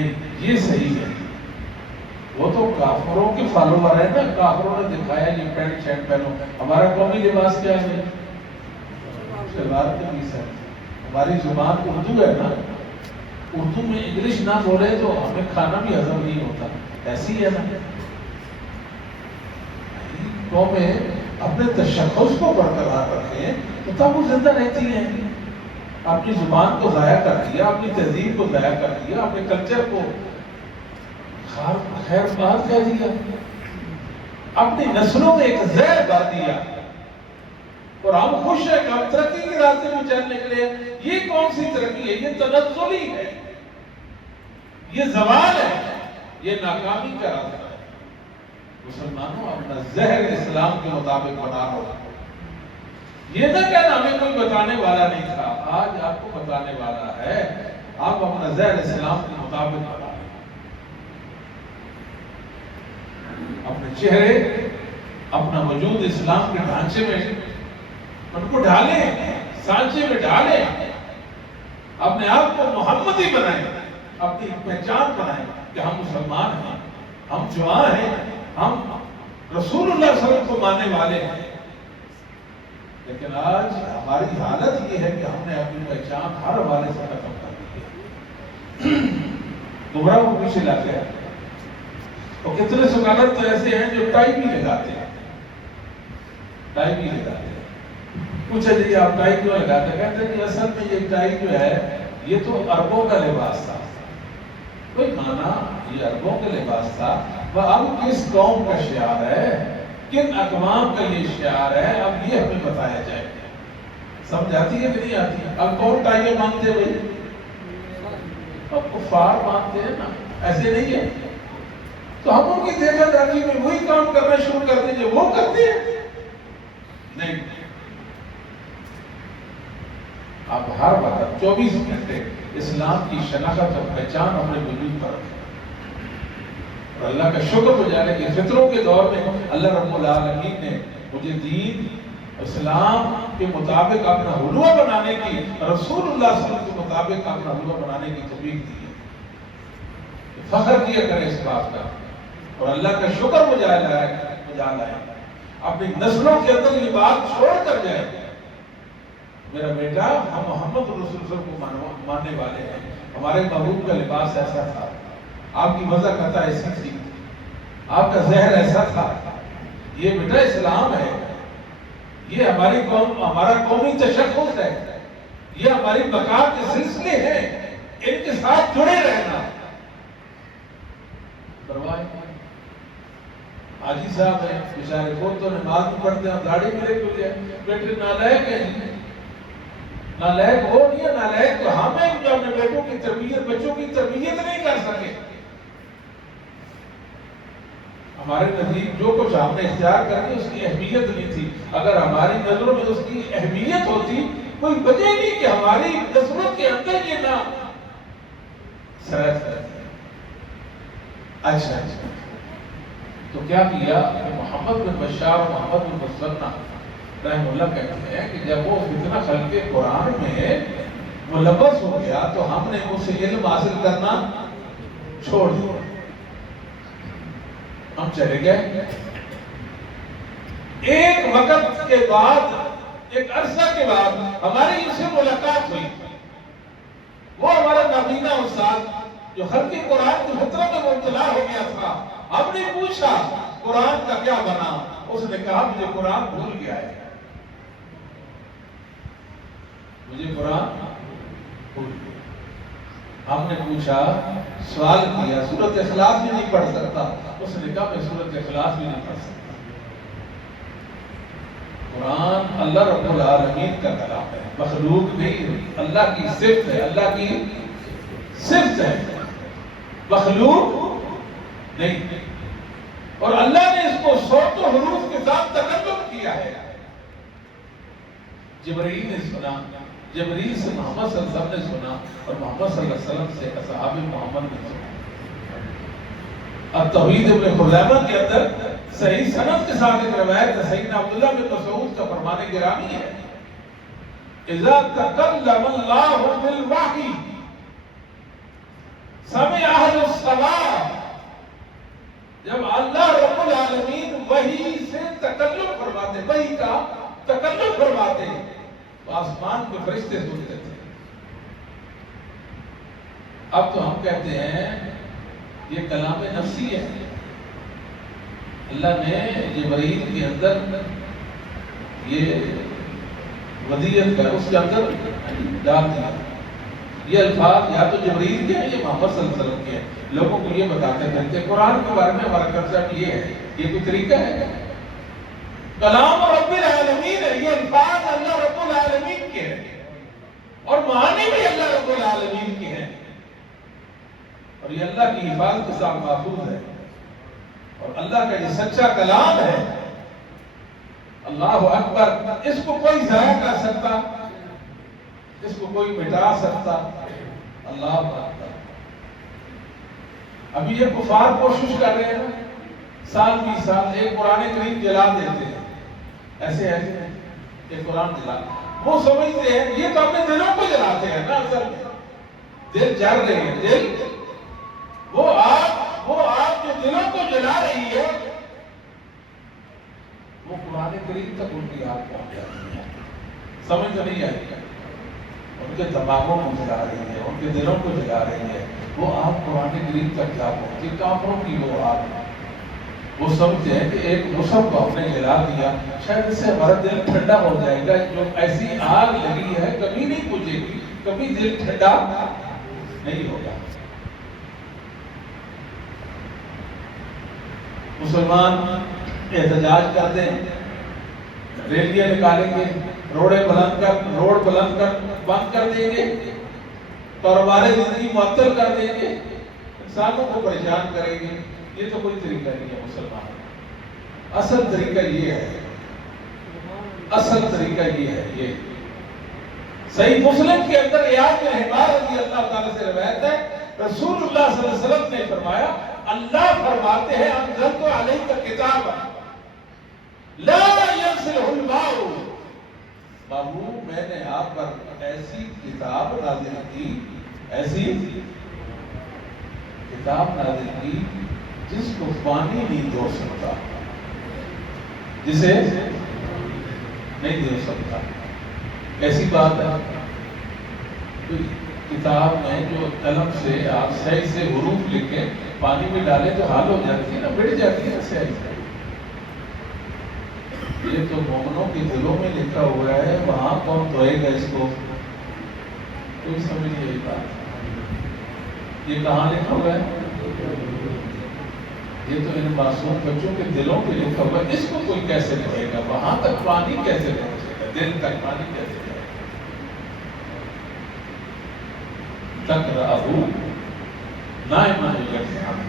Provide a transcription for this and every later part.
نہیں یہ صحیح ہے. وہ تو کافروں کے فالوور ہیں نا، کافروں نے دکھایا یہ پینٹ شرٹ پہنو. ہمارا قومی لباس کیا ہے؟ شلوار قمیص ہے. ہماری زبان اردو ہے نا، اردو میں انگلش نہ بولے تو ہمیں کھانا بھی ہضم نہیں ہوتا. ایسی ہے نا قومیں اپنے تشخص کو برقرار رکھیں تو تب وہ زندہ رہتی ہیں. اپنی زبان کو ضائع کر دیا، اپنی تہذیب کو ضائع کر دیا، اپنے کلچر کو خیر بات کہہ دیا، اپنی نسلوں میں ایک زہر ڈال دیا. اور ہم خوش ہیں کہ ہم ترقی کے راستے میں چلنے کے لیے. یہ کون سی ترقی ہے؟ یہ تنزلی ہے، یہ زوال ہے، یہ ناکامی کا راستہ ہے. مسلمانوں اپنا زہر اسلام کے مطابق بنا لو. یہ نہ کہنا ہمیں کوئی بتانے والا نہیں تھا، آج آپ کو بتانے والا ہے. آپ اپنا زہر اسلام کے مطابق بنا لو. اپنے چہرے، اپنا وجود اسلام کے ڈھانچے میں ان کو ڈھالیں، سانچے میں ڈھالیں. اپنے آپ کو محمدی بنائیں، اپنی پہچان بنائیں کہ ہم مسلمان ہیں، ہم جوان ہیں، ہم رسول اللہ صلی اللہ علیہ وسلم کو ماننے والے ہیں. لیکن آج ہماری حالت یہ ہے کہ ہم نے اپنی پہچان ہر حوالے سے ختم کر دی ہے. گمراہ کو پیچھے لاتے ہیں. اور کتنے سکالر تو ایسے ہیں جو ٹائی بھی لگاتے ہیں، ٹائی بھی لگاتے ہیں. پوچھا جی آپ ٹائی کیوں لگاتے ہیں؟ کہتے ہیں کہ اصل میں یہ ٹائی جو ہے یہ تو عربوں کا لباس تھا. کوئی مانا یہ عربوں کا لباس تھا، وہ اب کس قوم کا شعار ہے، کن اقوام کا یہ شعار ہے، اب یہ ہمیں بتایا جائے. سمجھ آتی ہے کہ نہیں آتی ہے؟ اب کون ٹائیاں مانتے بھائی؟ اب کفار مانتے ہیں نا، ایسے نہیں ہے. تو ہم ان کی دیکھا داخلی میں وہی کام کرنا شروع کر دیں جو وہ کرتے ہیں. نہیں، آپ ہر وقت 24 گھنٹے اسلام کی شناخت اور پہچان اپنے وجود پر رکھیں. اور اللہ کا شکر گزارے کہ فطروں کے دور میں اللہ رب العالمین نے مجھے دین اسلام کے مطابق اپنا حلوہ بنانے کی، رسول اللہ صلی اللہ علیہ وسلم کے مطابق اپنا حلوہ بنانے کی توفیق دی ہے. فخر کیا کرے اس بات کا اور اللہ کا شکر بجا لائے. اپنی نسلوں کے اندر یہ بات چھوڑ کر جائے میرا بیٹا ہم محمد رسول اللہ کو ماننے والے ہیں. ہمارے محبوب کا لباس ایسا تھا، آپ کی وضع قطع ایسی تھی، آپ کا زہر ایسا تھا. یہ بیٹا اسلام ہے، یہ ہماری قوم، ہمارا قومی تشخص ہے، یہ ہماری بقا کے سلسلے ہیں. ان کے ساتھ جڑے رہنا. حاجی صاحب ہیں بیچارے، وہ تو نماز بھی پڑھتے ہیں، داڑھی بھی لے کے بیٹے نالائق ہیں. نالائق وہ نہیں ہے، نالائق تو ہم ہیں جو اپنے بیٹوں کی تربیت، بچوں کی تربیت نہیں کر سکے. ہمارے نزدیک جو کچھ ہم نے اختیار کر کے اس کی اہمیت نہیں تھی. اگر ہماری نظروں میں اس کی اہمیت ہوتی، کوئی وجہ نہیں کہ ہماری نظروں کے اندر یہ نہ سرایت کرتی. اچھا تو کیا کیا کہ محمد بن بشار اور محمد بن مسنہ رحم اللہ کہتے ہیں کہ جب وہ فتنہ خلق قرآن میں ملبس ہو گیا تو ہم نے اس سے علم حاصل کرنا چھوڑ دیا. ہم چلے گئے. ایک وقت کے بعد، ایک عرصہ کے بعد ہماری ان سے ملاقات ہوئی. وہ ہمارا نابینا استاد جو خلق قرآن کی فطرت میں مبتلا ہو گیا تھا، ہم نے پوچھا قرآن کا کیا بنا؟ اس نے کہا مجھے قرآن بھول گیا ہے، مجھے قرآن بھول گیا. ہم نے پوچھا، سوال کیا، سورۃ اخلاص بھی نہیں پڑھ سکتا؟ اس نے کہا میں سورۃ اخلاص بھی نہیں پڑھ سکتا. قرآن اللہ رب العالمین کا کلام ہے، مخلوق نہیں، اللہ کی صفت ہے، اللہ کی صفت ہے، مخلوق نہیں. اور اللہ نے اس کو صوت و حروف کے ساتھ تکلم کیا ہے. جبرائیل نے سنا، جبرائیل سے محمد صلی اللہ علیہ وسلم نے سنا، اور محمد صلی اللہ علیہ وسلم سے اصحاب محمد نے سنا. التوحید ابن خزیمہ کے اندر صحیح سند کے ساتھ ایک روایت ہے، سیدنا عبداللہ بن مسعود کا فرمان گرامی ہے، اذا تکلم اللہ بالوحی سمع اہل السماء، جب اللہ رب العالمین وحی سے تکلم فرماتے، وحی کا تکلم فرماتے، تو آسمان کے فرشتے سنتے تھے۔ اب تو ہم کہتے ہیں یہ کلام نفسی ہے، اللہ نے جبرائیل کے اندر یہ ودیت کا اس کے اندر ڈال دیا۔ یہ الفاظ یا تو جبرائیل کے ہیں یا محمد صلی اللہ علیہ وسلم کے ہیں، لوگوں کو یہ بتاتے رہتے۔ قرآن کے بارے میں ہمارا کنسپٹ یہ ہے، یہ کوئی طریقہ ہے؟ کلام رب العالمین ہے، یہ الفاظ اللہ رب العالمین کے ہیں اور معنی بھی اللہ رب العالمین کے ہیں، اور یہ اللہ کی حفاظت کے ساتھ محفوظ ہے، اور اللہ کا یہ سچا کلام ہے۔ اللہ اکبر، اس کو کوئی ضائع کر سکتا، اس کو کوئی مٹا سکتا؟ اللہ اکبر۔ ابھی یہ کفار کوشش کر رہے ہیں، سال بھی سال ایک قرآن کریم جلا دیتے ہیں، ایسے ایسے ایک قرآن جلا، وہ سمجھتے ہیں یہ تو اپنے دلوں کو جلاتے ہیں نا، اصل میں دل جل رہے ہیں، دل وہ آگ جو دلوں کو جلا رہی ہے، وہ قرآن کریم تک ان کی آگ پہنچ جاتی ہے، سمجھ تو نہیں آئی، ان کے دماغوں کو جلا رہی ہے، ان کے دلوں کو جلا رہی ہے، وہ آگ قرآن کریم تک جا پہنچی، کافروں کی وہ آگ۔ وہ سمجھتے ہیں کہ ایک مصحف کو ہم نے جلا دیا، شاید اس سے ہمارا دل ٹھنڈا ہو جائے گا، جو ایسی آگ لگی ہے کبھی نہیں بجھے گی، کبھی دل ٹھنڈا نہیں ہوگا۔ مسلمان احتجاج کر دیں، ریلیاں نکالیں گے، روڈ بلند کر بند کر دیں گے، کاروبار زندگی معطل کر دیں گے، انسانوں کو پریشان کریں گے، یہ تو کوئی طریقہ نہیں ہے مسلمان۔ اصل طریقہ یہ ہے، اصل طریقہ یہ ہے، یہ صحیح مسلم کے اندر ایاد بن حمار رضی اللہ تعالیٰ سے روایت ہے، رسول اللہ صلی اللہ علیہ وسلم نے فرمایا، اللہ فرماتے ہیں انزلت علیک کتابا لا ينزلہ الماء، محبوب میں نے آپ پر ایسی کتاب نازل کی، ایسی کتاب نازل کی جس کو پانی نہیں دھو سکتا، جسے نہیں دھو سکتا۔ ایسی بات ہے کتاب میں جو قلم سے آپ صحیح سے حروف لکھیں، پانی میں ڈالیں تو حال ہو جاتی ہے نا، بڑھ جاتی ہے صحیح سے۔ یہ تو مومنوں کے دلوں میں لکھا ہوا ہے، وہاں کون دھوئے گا اس کو؟ کوئی سمجھے یہ بات؟ یہ کہاں لکھا ہوا ہے؟ یہ تو ان معصوم بچوں کے دلوں پہ لکھا ہوا ہے، اس کو کوئی کیسے دھوئے گا؟ وہاں تک پانی کیسے پہنچے گا؟ دل تک پانی کیسے جائے گا؟ تقرأہ نائمًا یقظان،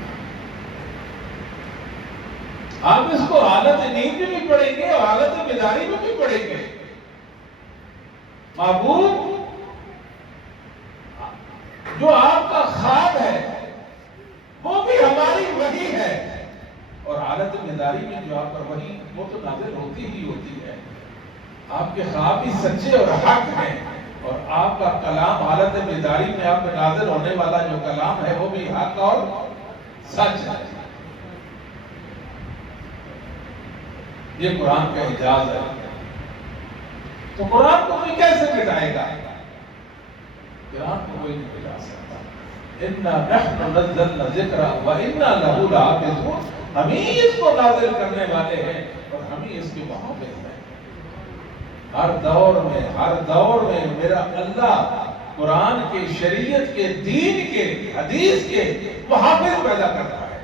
آپ اس کو حالت نیند میں بھی پڑھیں گے اور حالت بیداری میں بھی پڑھیں گے۔ محبوب جو آپ کا خواب ہے وہ بھی ہماری وحی ہے، اور حالت بیداری میں جو آپ پر وحی وہ تو نازل ہوتی ہی ہوتی ہے۔ آپ کے خواب بھی سچے اور حق ہیں، اور آپ کا کلام حالت بیداری میں آپ پہ نازل ہونے والا جو کلام ہے وہ بھی حق اور سچ ہے۔ یہ قرآن کا اعجاز ہے۔ تو قرآن کو کوئی کیسے مٹائے گا؟ قرآن کو کوئی نہیں مٹا سکتا۔ اِنَّا نَحْنُ نَزَّلْنَا الذِّكْرَ وَإِنَّا لَهُ لَحَافِظُونَ، ہم ہی اس کو نازل کرنے والے ہیں اور ہم ہی اس کے محافظ ہیں۔ ہر دور میں میرا اللہ قرآن کے، شریعت کے، دین کے، حدیث کے محافظ پیدا کرتا ہے۔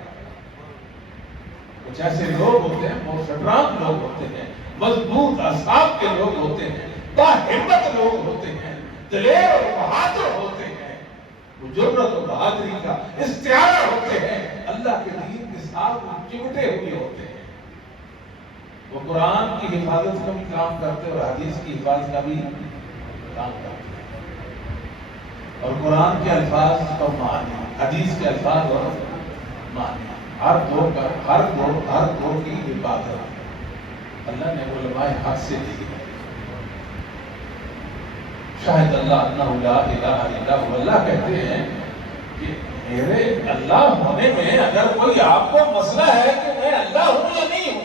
کچھ ایسے لوگ ہوتے ہیں، بہت سٹرانگ لوگ ہوتے ہیں، مضبوط اعصاب کے لوگ ہوتے ہیں، باہمت لوگ ہوتے ہیں، دلیر اور بہادر ہوتے ہیں، وہ جرأت و بہادری کا استعارہ ہوتے ہیں، اللہ کے دین کے ساتھ چمٹے ہوئے ہوتے ہیں۔ وہ قرآن کی حفاظت کا بھی کام کرتے اور حدیث کی حفاظت کا بھی کام کرتے ہیں، اور قرآن کے الفاظ کا معنی، حدیث کے الفاظ اور معنی، ہر دور کی حفاظت اللہ نے علماء حق سے دی ہے۔ شاہد اللہ انہ لا الہ الا ہوا، اللہ کہتے ہیں کہ میرے اللہ ہونے میں اگر کوئی آپ کو مسئلہ ہے کہ میں اللہ ہوں یا نہیں ہوں،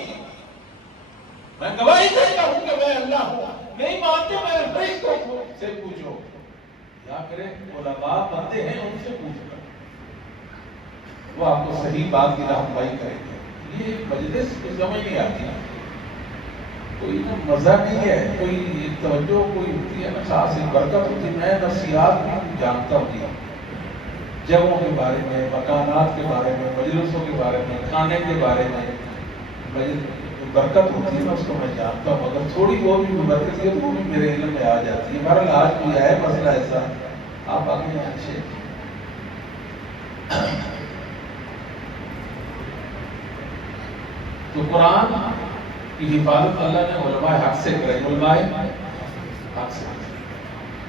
میں گواہی دیتا ہوں کہ میں اللہ ہوں، نہیں مانتے میرے فرشتوں سے پوچھو، یا میرے علماء بندے ہیں ان سے پوچھ کر، وہ آپ کو صحیح بات کی رہنمائی کریں گے۔ یہ مجلس کو سمجھ نہیں آتی، کوئی نہ مزہ نہیں ہے، کوئی توجہ کوئی ہوتی ہے نا، خاص برکت ہوتی ہے۔ میں نفسیات بھی جانتا ہوں، جگہوں کے بارے میں، مکانات کے بارے میں، مجلسوں کے بارے میں، کھانے کے بارے میں برکت ہوتی ہے نا، اس کو میں جانتا ہوں، اگر تھوڑی بہت بھی برکت ہے تو وہ بھی میرے علم میں آ جاتی ہے۔ بہرحال آج بھی ہے مسئلہ ایسا، آپ آگے اچھے تو قرآن کی حفاظت اللہ نے علماء حق سے کرائی، علماء حق سے۔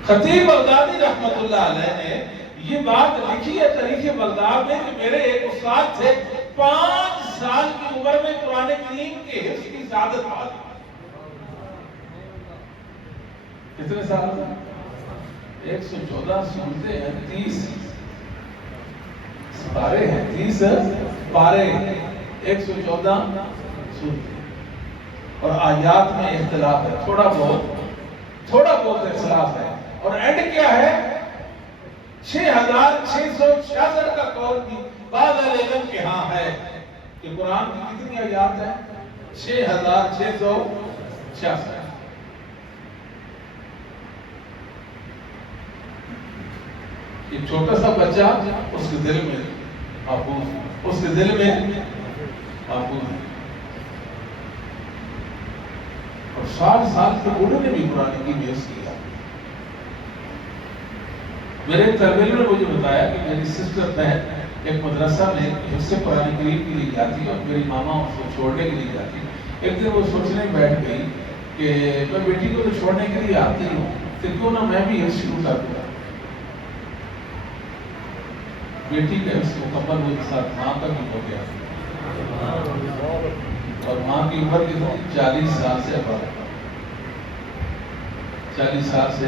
خطیب بغدادی رحمت اللہ علیہ نے یہ بات لکھی ہے تاریخ بغداد میں کہ میرے ایک استاد تھے، 5 سال کی عمر میں قرآن کریم کے حفظ کی سعادت حاصل۔ کتنے سال میں؟ 114 سورتیں ہیں، 30 پارے ہیں، 30 پارے، 114 سورتیں، اور آیات میں اختلاف ہے، تھوڑا بہت اختلاف ہے، اور اینڈ کیا ہے؟ 6666 کا قول بھی بعض علم کے ہاں ہے کہ قرآن کی کتنی آیات ہے؟ 6666۔ ایک چھوٹا سا بچہ اس کے دل میں محفوظ، اس کے دل میں محفوظ ہے، اور 60 سال کے بوڑھے نے بھی قرآن کی حفظ کیا۔ میرے طالب علم نے مجھے بتایا کہ میری سسٹر بہن ایک مدرسہ میں حفظ قرآن کریم کے لیے جاتی ہے، اور میری ماما اس کو چھوڑنے کے لیے جاتی ہے۔ ایک دن وہ سوچنے بیٹھ گئی کہ میں بیٹی کو تو چھوڑنے کے لیے آتی ہوں، تو کیوں نہ میں بھی حفظ شروع کر دوں۔ بیٹی کا حفظ مکمل ہونے کے ساتھ ماں کا بھی ہو گیا، اور ماں کی عمر کتنی؟ 40 سال سے ابھر، 40 سال سے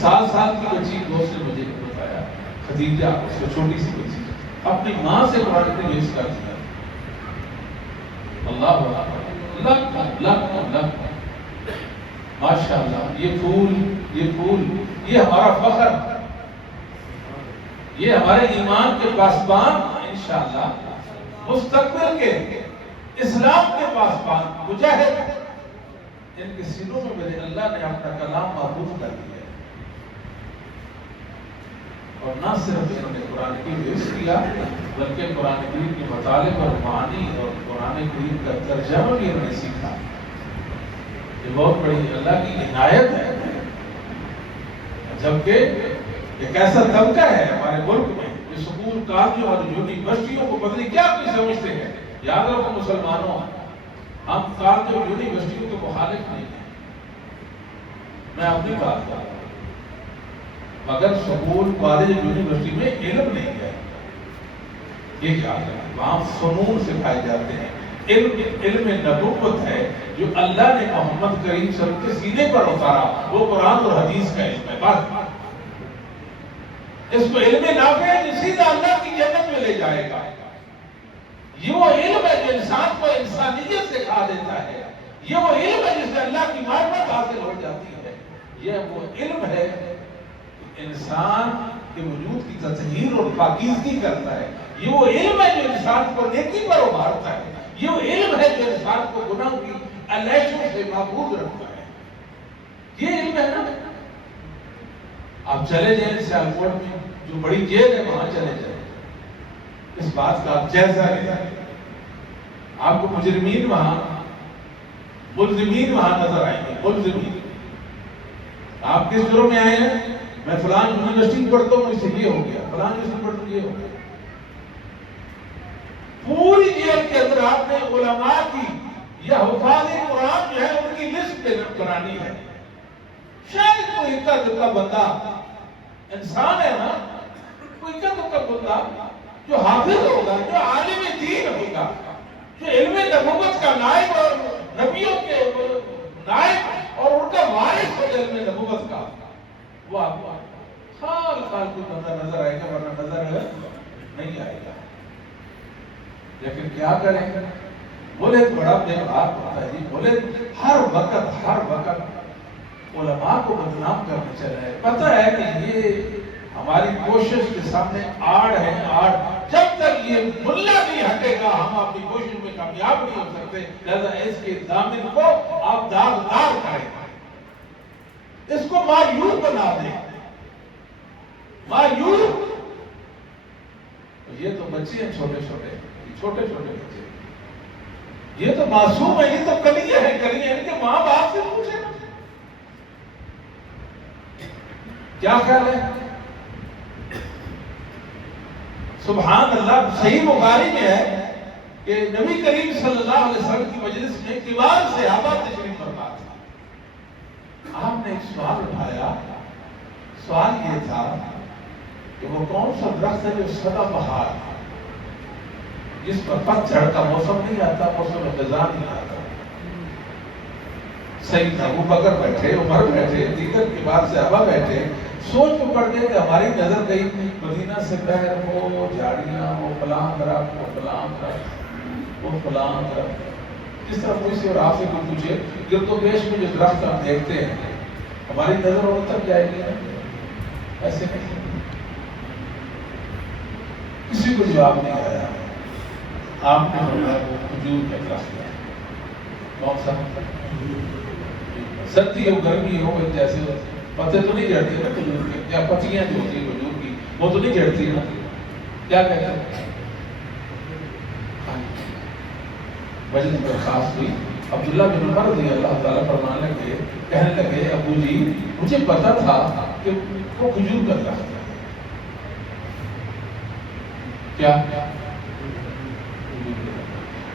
7 سال کی بچی دوست نے مجھے بتایا، خدیجہ، اس کو چھوٹی سی بچی اپنی ماں سے قرآن کریم حفظ کر دیا۔ اللہ ماشاء اللہ، یہ پھول یہ ہمارا فخر، یہ ہمارے ایمان کے پاسبان، انشاءاللہ مستقبل کے اسلام کے پاسبان مجاہد، ان کے سینوں میں میرے اللہ نے اپنا کلام محفوظ کر دیا ہے، اور نہ صرف انہوں نے قرآن کی حفظ کیا بلکہ قرآن کریم کے مطالب اور معانی اور قرآن کریم کا ترجمہ بھی انہوں نے سیکھا۔ یہ بہت بڑی اللہ کی عنایت ہے، جبکہ ایک ایسا طبقہ ہے ہمارے ملک میں جو سکول کالجوں اور یونیورسٹیوں کو بدلی کیا کوئی سمجھتے ہیں؟ یاد رکھو مسلمانوں، ہم کالج اور یونیورسٹیوں کے مخالف نہیں ہیں، میں اپنی بات کر رہا ہوں، مگر سکول کالج یونیورسٹی میں علم نہیں ہے، یہ کیا ہے؟ وہاں فنون سکھائے جاتے ہیں، علم نبوت ہے جو اللہ نے محمد کریم صلی اللہ علیہ وسلم کے سینے پر اتارا، وہ قرآن اور حدیث کا علم ہے، بس اس کو علم نافع ہے جو سیدھا اللہ کی جنت میں لے جائے گا۔ یہ وہ علم ہے جو انسان کو انسانیت سکھا دیتا ہے، یہ وہ علم ہے جس سے اللہ کی معرفت حاصل ہو جاتی ہے، یہ وہ علم ہے انسان کے وجود کی تطہیر اور پاکیزگی کرتا ہے، یہ وہ علم ہے جو انسان کو نیکی پر ابھارتا ہے، یہ وہ علم ہے جو انسان کو گناہ کی علیشوں سے محفوظ رکھتا ہے، یہ علم ہے نا۔ آپ چلے جائیں سیالکوٹ میں جو بڑی جیل ہے وہاں چلے جائیں، اس بات کا آپ جائزہ لیں، آپ کو مجرمین وہاں، ملزمین وہاں نظر آئیں گے، ملزمین۔ آپ کس جرم میں آئے ہیں؟ میں فلان یونیورسٹی پڑھتا ہوں، اس سے یہ ہو گیا، فلان یونیورسٹی پڑھتا ہوں، یہ ہو گیا۔ پوری جیل کے اندر آپ نے علماء کی یا حفاظ قرآن جو ہے ان کی لسٹ بنانی ہے، شاید کوئی اکا دکا بندہ انسان ہے نا، کوئی اکا دکا بندہ جو حافظ ہوگا، جو عالم دین ہوگا، جو علم نبوت کا نائب اور نبیوں کے نائب اور ان کا وارث ہوگا علم نبوت کا، وہ آپ کو خال کمال کوئی بندہ نظر آئے گا، ورنہ نظر نہیں آئے گا۔ لیکن کیا کریں؟ بولے بڑا بے بات ہوتا ہے جی، بولے ہر وقت علماء کو بدنام کرنے چلا ہے۔ پتہ ہے کہ یہ ہماری کوشش کے سامنے آڑ ہے، آڑ۔ جب تک یہ ملا نہیں ہٹے گا ہم اپنی کوشش میں کامیاب نہیں ہو سکتے۔ لہذا اس کے دامن کو آپ داغدار کریں، اس کو مایوب بنا دیں، مایوب۔ یہ تو بچے ہیں چھوٹے چھوٹے بچے، یہ تو معصوم ہے، یہ تو کلیاں ہیں ان کے ماں باپ سے پوچھیں کیا خیال ہے؟ سبحان اللہ، صحیح بخاری میں ہے کہ نبی کریم صلی اللہ علیہ وسلم کی مجلس میں کبار صحابہ تشریف فرما تھا۔ آپ نے ایک سوال اٹھایا، سوال یہ تھا کہ وہ کون سا درخت ہے جو سدا بہار، جس پر پتجھڑ کا موسم نہیں آتا، موسم خزاں نہیں آتا؟ سیدنا ابو بکر بیٹھے، عمر بیٹھے، دیگر کبار صحابہ بیٹھے، سوچ میں پڑ گئے کہ ہماری نظر گئی مدینہ سے باہر وہ جھاڑیاں، وہ فلاں درخت، وہ فلاں درخت، وہ فلاں درخت۔ اس طرح کوئی سے اور آپ سے کوئی پوچھے گرد و پیش میں جو درخت ہم دیکھتے ہیں، ہماری نظر اور تک جائے گی؟ ایسے نہیں، کسی کو جواب نہیں آیا۔ آپ نے فرمایا وہ کھجور کا درخت ہے۔ کون سا؟ سردی ہو گرمی ہو، جیسے پتے تو نہیں جھڑتے نا کھجور کے، یا پتیاں جو ہوتی ہیں کھجور کی وہ تو نہیں جھڑتی نا، کیا کہتے ہیں؟ مجلس برخاست ہوئی، عبداللہ بن عمر رضی اللہ تعالیٰ فرمانے لگے، کہنے لگے ابو جی مجھے پتا تھا کہ وہ کھجور کا درخت ہے۔ کیا؟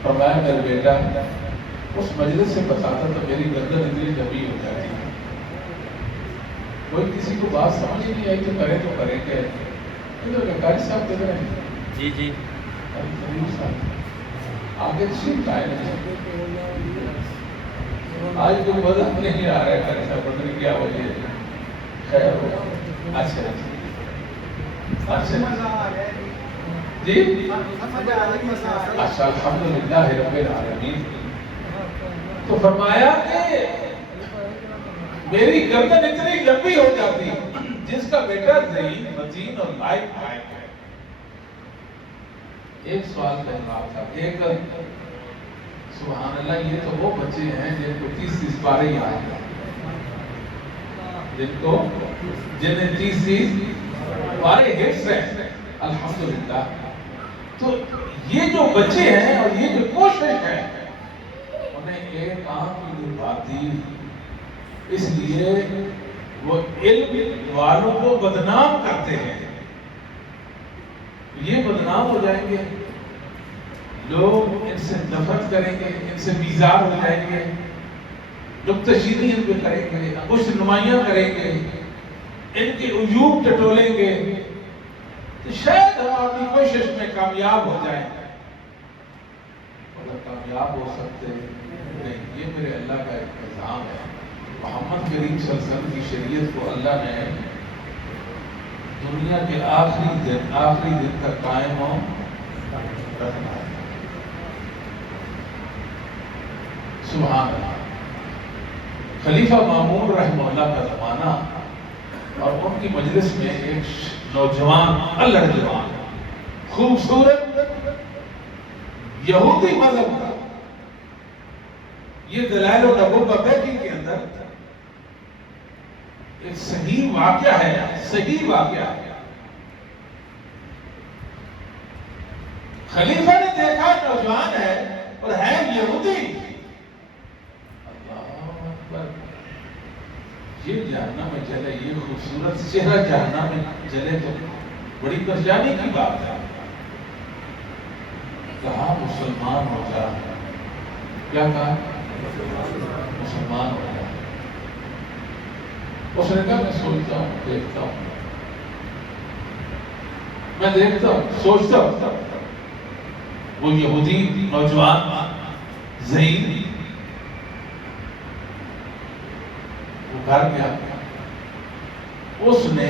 فرمایا میرے بیٹا اس مجلس سے بتاتا تو میری گردن اتنی لمبی ہو جاتی ہے۔ کوئی کسی کو بات سمجھ ہی نہیں آئی تو کرے کیا؟ ادھر قاری صاحب کدھر ہیں؟ جی جی آگے تشریف لائے نہیں، آج کوئی وضع نہیں آ رہا ہے، قاری صاحب پتہ نہیں کیا وجہ ہے۔ خیر ہو، اچھا جی اچھا، الحمدللہ رب العالمین۔ تو فرمایا کہ میری گردن اتنی لمبی ہو جاتی جس کا بیٹا ذہین، متین اور لائق ہے۔ ایک سوال کا جواب تھا، ایک سبحان اللہ، یہ تو وہ بچے ہیں جن کو 30 پارے یاد ہیں، جنہیں 30 پارے حفظ ہیں، الحمدللہ۔ تو یہ جو بچے ہیں اور یہ جو کوشش ہے، انہیں ایک آنکھ کی بات دی، اس لیے وہ علم والوں کو بدنام کرتے ہیں۔ یہ بدنام ہو جائیں گے، لوگ ان سے نفرت کریں گے، ان سے بیزار ہو جائیں گے، نکتہ-چینی ان پہ کریں گے، انگشت نمائیاں کریں گے، ان کے عیوب ٹٹولیں گے، تو شاید ہم اپنی کوشش میں کامیاب ہو جائیں گے۔ اگر کامیاب ہو سکتے نہیں، یہ میرے اللہ کا ایک نظام ہے۔ محمد کریم صلی اللہ علیہ وسلم کی شریعت کو اللہ نے دنیا کے آخری دن تک قائم ہو رکھنا ہے۔ سبحان اللہ۔ خلیفہ مامون رحمہ اللہ کا زمانہ، اور ان کی مجلس میں ایک نوجوان الجوان خوبصورت یہودی مذہب کا، یہ دلائل النبوہ بیٹی کے اندر ایک صحیح واقعہ ہے، صحیح واقعہ ہے۔ خلیفہ نے دیکھا نوجوان ہے اور ہے یہودی، اللہ اکبر، یہ جہنم میں جلے، یہ خوبصورت چہرہ جہنم میں جلے تو بڑی پریشانی کی بات ہے۔ کہا مسلمان ہو جا، کیا کہا؟ مسلمان ہو جا۔ اس نے کہا میں سوچتا ہوں، دیکھتا ہوں، میں دیکھتا ہوں، سوچتا ہوں۔ وہ یہودی نوجوان ذہین، وہ گھر گیا، اس نے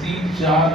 3-4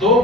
2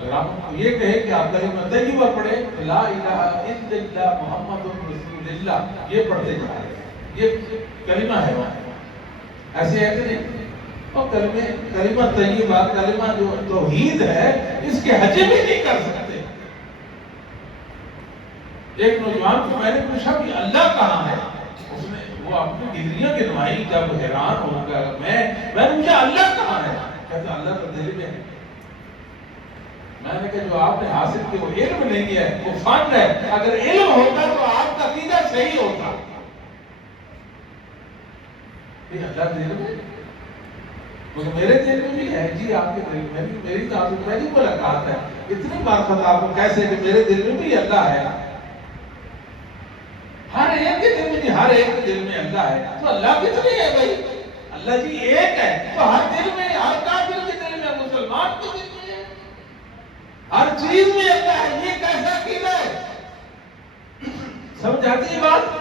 اگر آپ کو یہ کہے کہ آپ کلمہ طیبہ پڑھے تو لا الہ الا اللہ محمد رسول اللہ یہ پڑھتے جا رہے ہیں، یہ کلمہ ہے وہاں، ایسے ہے کہ نہیں؟ اور کلمہ طیبہ، کلمہ جو توحید ہے، اس کے حجے بھی نہیں کر سکتے۔ ایک نوجوان کو میں نے پوچھا کہ اللہ کہاں ہے؟ اس نے وہ اپنی ڈگریاں گنوائی، جب حیران ہو گیا میں نے پوچھا اللہ کہاں ہے؟ کہتا اللہ تو دل میں ہے۔ میں نے کہا جو آپ نے حاصل کیا وہ علم نہیں ہے، وہ فن ہے، اگر علم ہوتا تو آپ کا عقیدہ صحیح ہوتا۔ یہ اللہ دل میں، مگر میرے دل میں بھی ہے جی، آپ کے دل میں بھی، میری تو آپ سے پہلی ملاقات ہے، اتنی معرفت آپ کو کیسے کہ میرے دل میں بھی اللہ ہے؟ ہر ایک کے دل میں نہیں، ہر ایک کے دل میں اللہ ہے، تو اللہ کتنے ہے بھائی؟ اللہ جی ایک ہے، تو ہر دل میں، ہر کافر کے دل میں، مسلمان کے دل میں، ہر چیز میں اللہ ہے، یہ کیسا عقیدہ ہے؟ سمجھ آتی ہے بات؟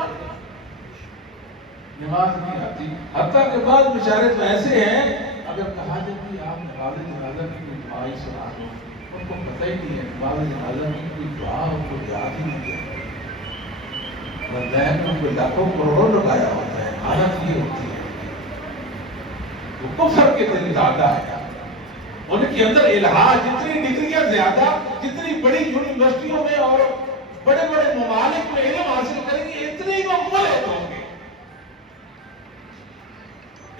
نماز نہیں آتی، حتیٰ کہ بعض بیچارے تو ایسے ہیں، اگر کہا جائے کہ آپ نماز جنازہ کی کوئی دعا ہی سنا دو، ان کو پتہ ہی نہیں ہے نماز جنازہ کی کوئی دعا ان کو یاد ہی نہیں ہے، والدین میں ان کو لاکھوں کروڑوں لگایا ہوتا ہے، حالت یہ ہوتی ہے، وہ کفر کے دل زیادہ ہے، ان کے اندر الہاد، جتنی ڈگریاں زیادہ، جتنی بڑی یونیورسٹیوں میں اور بڑے بڑے ممالک میں علم حاصل کریں گے، اتنے ہی وہ ملحد ہوں گے۔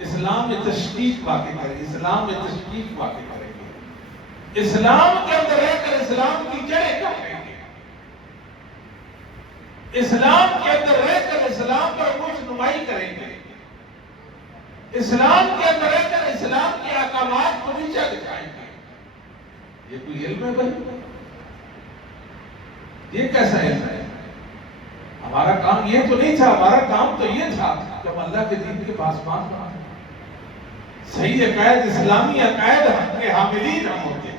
اسلام میں تشکیک واقع کریں گے، اسلام میں تشکیک واقع کریں گے، اسلام کے اندر رہ کر اسلام کی جڑیں کاٹیں گے، اسلام کے اندر رہ کر اسلام پر کچھ نمائی کریں گے، اسلام کے اندر رہ کر اسلام کے احکامات کو نیچا دکھائیں گے۔ یہ کوئی علم ہے بھائی؟ یہ کیسا علم ہے؟ ہمارا کام یہ تو نہیں تھا، ہمارا کام تو یہ تھا کہ ہم اللہ کے دین کے پاسبان بنا، صحیح عقائد، اسلامی عقائد کے حاملین ہم ہوتے،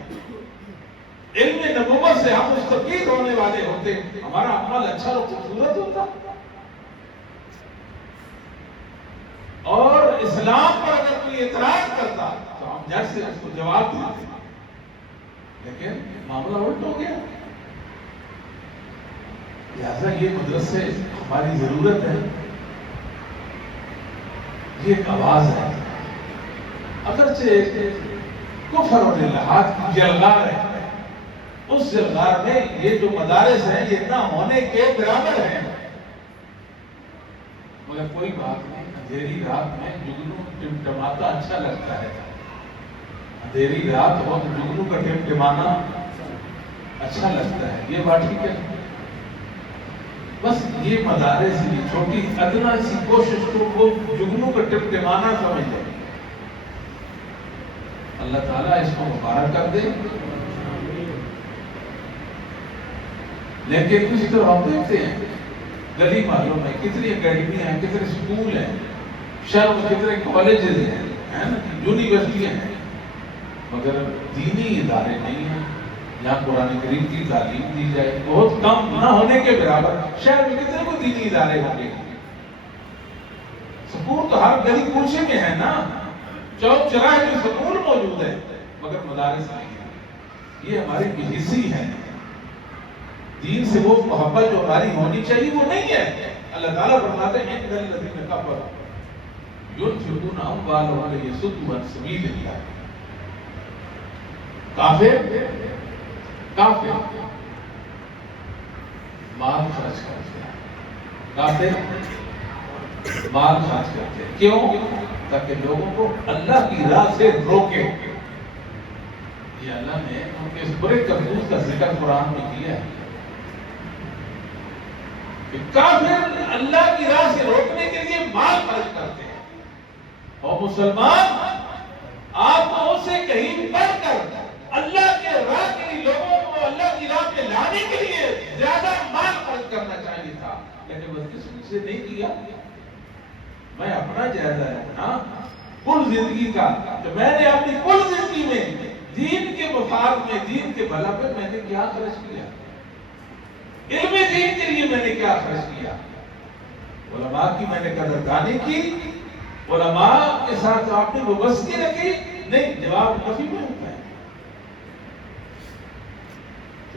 علم نبوت سے ہم مستفید ہونے والے ہوتے، ہمارا عمل اچھا اور خوبصورت ہوتا، اور اسلام پر اگر کوئی اعتراض کرتا تو ہم جج سے اس کو جواب دیتے، لیکن معاملہ الٹ ہو گیا۔ لہذا یہ مدرسے ہماری ضرورت ہے، یہ ایک آواز ہے، اگرچہ کفر اور الہاد کی جلغار ہے، اس جلغار میں یہ جو مدارس ہیں یہ نہ ہونے کے برابر ہیں، مگر کوئی بات نہیں، اندھیری رات میں جگنو ٹمٹماتا اچھا لگتا ہے، اندھیری رات ہو تو جگنو کا ٹمٹمانا اچھا لگتا ہے، یہ بات ٹھیک ہے۔ بس یہ مدارس، یہ چھوٹی ادنا سی کوشش کو جگنو کا ٹمٹمانا سمجھ لیں، اللہ تعالیٰ اس کو مبارک کر دے۔ لیکن کچھ طرح ہم دیکھتے ہیں گلی معلوم ہے کتنی اکیڈمیاں ہیں، کتنے سکول ہیں، شہر میں کتنے کالجز ہیں، یونیورسٹیاں ہیں، مگر دینی ادارے نہیں ہیں جہاں قرآن کریم کی تعلیم دی جائے، بہت کم، نہ ہونے کے برابر۔ شہر میں کتنے کو دینی ادارے ہوں گے؟ سکول تو ہر گلی کوچے میں ہے نا، چوک چراہے میں سکول موجود ہے، مگر مدارس نہیں ہے۔ یہ ہماری بے حسی ہے، دین سے وہ محبت جو ہماری ہونی چاہیے وہ نہیں ہے۔ اللہ تعالیٰ فرماتے ہیں ان الذین کفروا ينفقون اموالهم ليصدوا عن سبیل اللہ، کافر مال خرچ کرتے ہیں، کافر مال خرچ کرتے ہیں، کیوں؟ تاکہ لوگوں کو اللہ کی راہ سے روکے۔ یہ اللہ نے ان کے اس برے کرتوت کا ذکر قرآن میں کیا ہے کہ کافر اللہ کی راہ سے روکنے کے لیے مال خرچ کرتے ہیں، اور مسلمان آپ کو اسے کہیں بڑھ کر اللہ کے راہ کے لیے، لوگوں کو اللہ کی راہ پہ لانے کے لیے زیادہ مال خرچ کرنا چاہیے تھا، لیکن بدقسمتی سے نہیں کیا۔ میں اپنا جائزہ رکھنا کل زندگی کا، کہ میں نے اپنی کل زندگی میں دین کے مفاد میں، دین کے بھلا پہ میں نے کیا خرچ کیا، علم دین کے لیے میں نے کیا خرچ کیا، علماء کی میں نے قدردانی کی، علماء کے ساتھ آپ نے وابستگی رکھی؟ نہیں، جواب نفی میں ہوتا ہے۔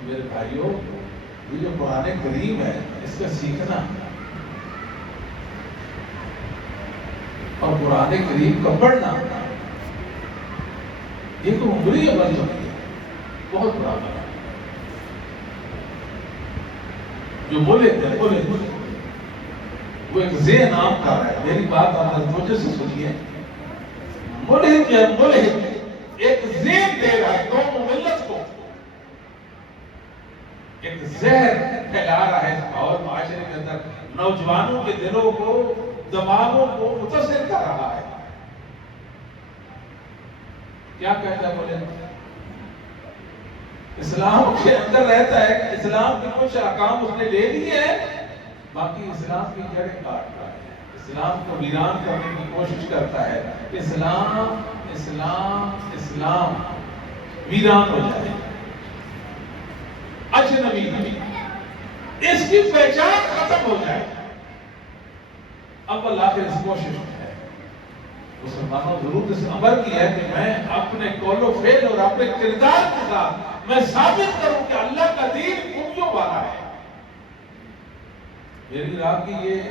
میرے بھائیوں، یہ جو قرآن کریم ہے اس کا سیکھنا اور قرآن کریم کا پڑھنا یہ تو عمری عمل چکی ہے، بہت بڑا عمل ہے۔ جو بولے تھے وہ ایک ذہن عام کا ہے، میری بات آپ نے توجہ سے سنیے، ملحد ایک ذہن دے رہا ہے قوم و ملت کو، ایک زہر پھیلا رہا ہے اور معاشرے کے اندر نوجوانوں کے دلوں کو، دماغوں کو متاثر کر رہا ہے۔ کیا کہتا ہے بولے؟ اسلام کے اندر رہتا ہے کہ اسلام کے کچھ احکام اس نے لے لیے ہیں، باقی اسلام کی جڑیں کاٹ رہا ہے، اسلام کو ویران کرنے کی کوشش کرتا ہے۔ اسلام اسلام اسلام ویران ہو جائے، اجنبی اس کی پہچان ختم ہو جائے۔ اول آخر اس کوشش میں ہے مسلمانوں ضرور اس امر کی ہے کہ میں اپنے قول و فعل اور اپنے کردار کے ساتھ میں ثابت کروں کہ اللہ کا دین خوبیوں والا ہے۔ میری رات کی یہ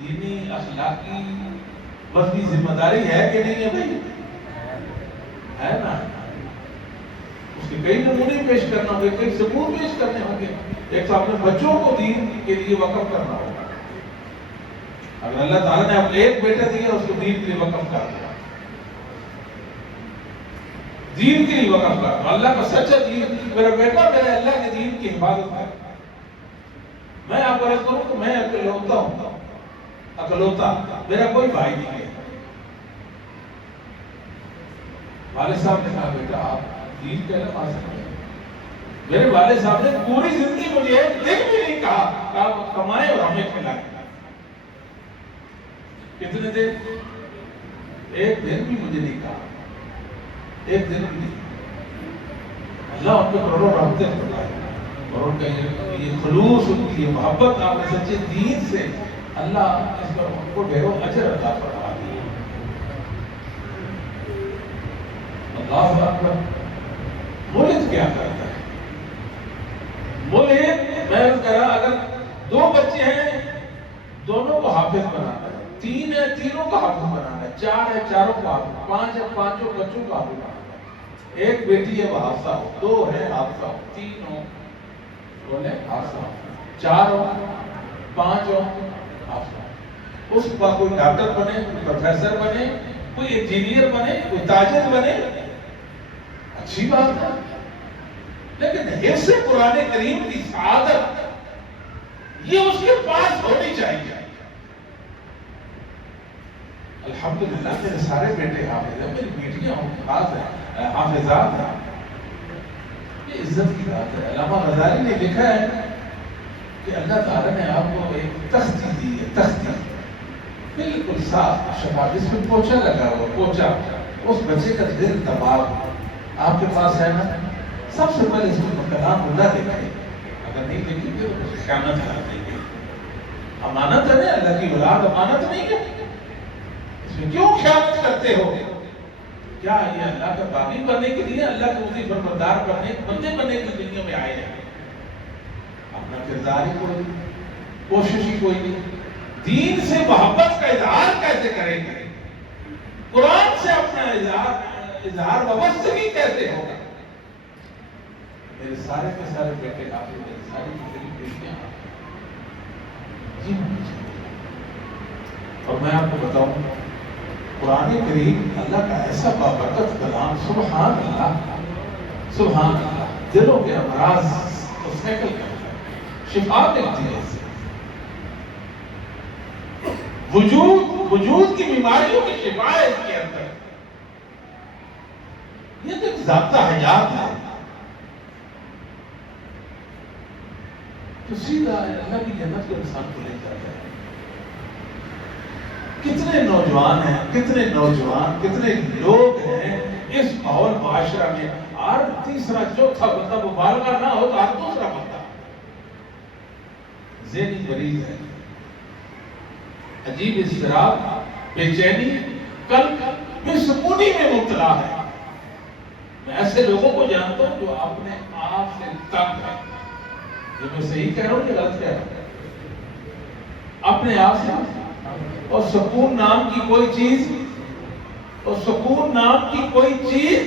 دینی اخلاقی وطنی ذمہ داری ہے کہ نہیں ہے بھائی؟ ہے نا؟ اس کے کئی نمونے پیش کرنا ہوگے، کئی ثبوت پیش کرنے ہوں گے۔ ایک تو اپنے بچوں کو دین کے لیے وقف کرنا ہوگا۔ اگر اللہ تعالیٰ نے اپنے ایک بیٹا دیا اس کو دین کے لیے وقف کر دیا، دین کے لیے وقف کر دیا، اللہ کا سچا دین، میرا بیٹا میرے اللہ کے دین کی حفاظت ہے۔ میں آپ کو عرض کروں کہ میں اکلوتا ہوں، اکلوتا، میرا کوئی بھائی نہیں ہے۔ والد صاحب نے کہا بیٹا آپ دین کا علم حاصل کریں۔ میرے والد صاحب نے پوری زندگی مجھے ایک دن بھی نہیں کہا کہ آپ کمائیں اور ہمیں کھلائیں۔ کتنے دن؟ ایک دن بھی مجھے نہیں کہا، ایک دن بھی نہیں۔ اللہ ان کو کروڑوں رحمتیں فرمائے اور ان کا یہ خلوص، ان کی یہ محبت آپ کے سچے دین سے اللہ اس پر ان کو ڈھیروں اجر عطا فرما دیا۔ اللہ اکبر۔ ملک کیا کرتا ہے؟ ملک میں کہا اگر دو بچے ہیں دونوں کو حافظ بنانا ہے، تین ہے تینوں کو حافظ بنانا ہے، چار ہے چاروں کو حافظ، پانچ ہے پانچوں بچوں کو حافظ بنانا ہے، ایک بیٹی ہے وہ حافظہ ہو، دو ہے حافظہ ہو، تین ہو بولے حافظہ ہو، چار ہو پانچ ہو حافظہ ہو۔ اس کا کوئی ڈاکٹر بنے، کوئی پروفیسر بنے، کوئی انجینئر بنے، کوئی تاجر بنے، اچھی بات ہے، لیکن حفظ قرآن کریم کی سعادت یہ اس کے پاس ہونی چاہیے۔ الحمدللہ میرے سارے بیٹے حافظ ہیں، میری بیٹیاں حافظ ہیں، حافظات ہیں، یہ عزت کی بات ہے۔ علامہ غزالی نے لکھا ہے کہ اللہ تعالیٰ نے آپ کو ایک تختی دی ہے، تختی بالکل صاف شفاف، جس میں پوچھا لگا ہوا، پوچھا، اس بچے کا دل دماغ آپ کے پاس ہے نا، سب سے پہلے اس میں کلام اللہ دیکھے، اگر نہیں دیکھیں گے تو خیانت کر دیں گے۔ امانت ہے نا، اللہ کی اولاد امانت نہیں ہے، اس میں کیوں خیانت کرتے ہو؟ کیا یہ اللہ کا باغی بننے کے لیے، اللہ کے اسی فرمانبردار بننے، بندے بننے کی دنیا میں آئے ہیں؟ اپنا کردار ہی کوئی نہیں، کوشش ہی کوئی نہیں۔ دین سے محبت کا اظہار کیسے کریں گے؟ قرآن سے اپنا اظہار وابستگی کیسے ہوگا؟ میرے سارے کے سارے بیٹے حافظ، میری ساری کی میری بیٹیاں جی ہونی چاہیے۔ اور میں آپ کو بتاؤں قرآن کریم اللہ کا ایسا بابرکت کلام، سبحان اللہ سبحان اللہ، دلوں کے امراض کو سیکل کرتا ہے، شفا ملتی ہے اس سے، وجود کی بیماریوں کی شفا ہے اس کے اندر۔ یہ تو ایک ضابطہ حیات ہے، تو سیدھا اللہ کی جنت کو انسان کو لے جاتا ہے۔ کتنے نوجوان ہیں، کتنے نوجوان، کتنے لوگ ہیں اس ماحول معاشرہ میں، ہر تیسرا چوتھا بندہ مبالغہ نہ ہو تو ہر دوسرا بندہ ذہنی مریض ہے، عجیب اضطراب، بے چینی، قلق بے سکونی میں مبتلا ہے۔ میں ایسے لوگوں کو جانتا ہوں جو اپنے آپ سے تنگ ہے، یہ میں صحیح کہہ رہا ہوں یا غلط کہہ رہا ہوں؟ اپنے آپ سے. اور سکون نام کی کوئی چیز، اور سکون نام کی کوئی چیز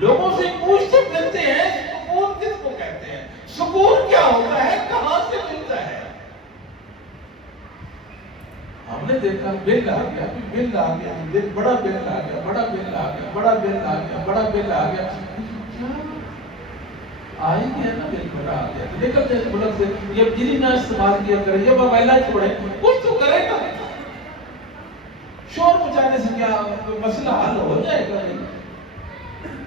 لوگوں سے پوچھتے پھرتے ہیں سکون کس کو کہتے ہیں، سکون کیا ہوتا ہے، کہاں سے ملتا ہے؟ ہم نے دیکھا بل آ گیا، بل آ گیا، بڑا بل آ گیا، بڑا بل آ گیا، بڑا بل آ گیا، بڑا بل آ گیا. آ ہی گیا نا بل، بڑا آ گیا. نکلتے ہیں ملک سے، یہ بجلی نہ استعمال کیا کرے، یہ موبائل چھوڑے، کچھ تو کرے گا. شور مچانے سے کیا مسئلہ حل ہو جائے گا؟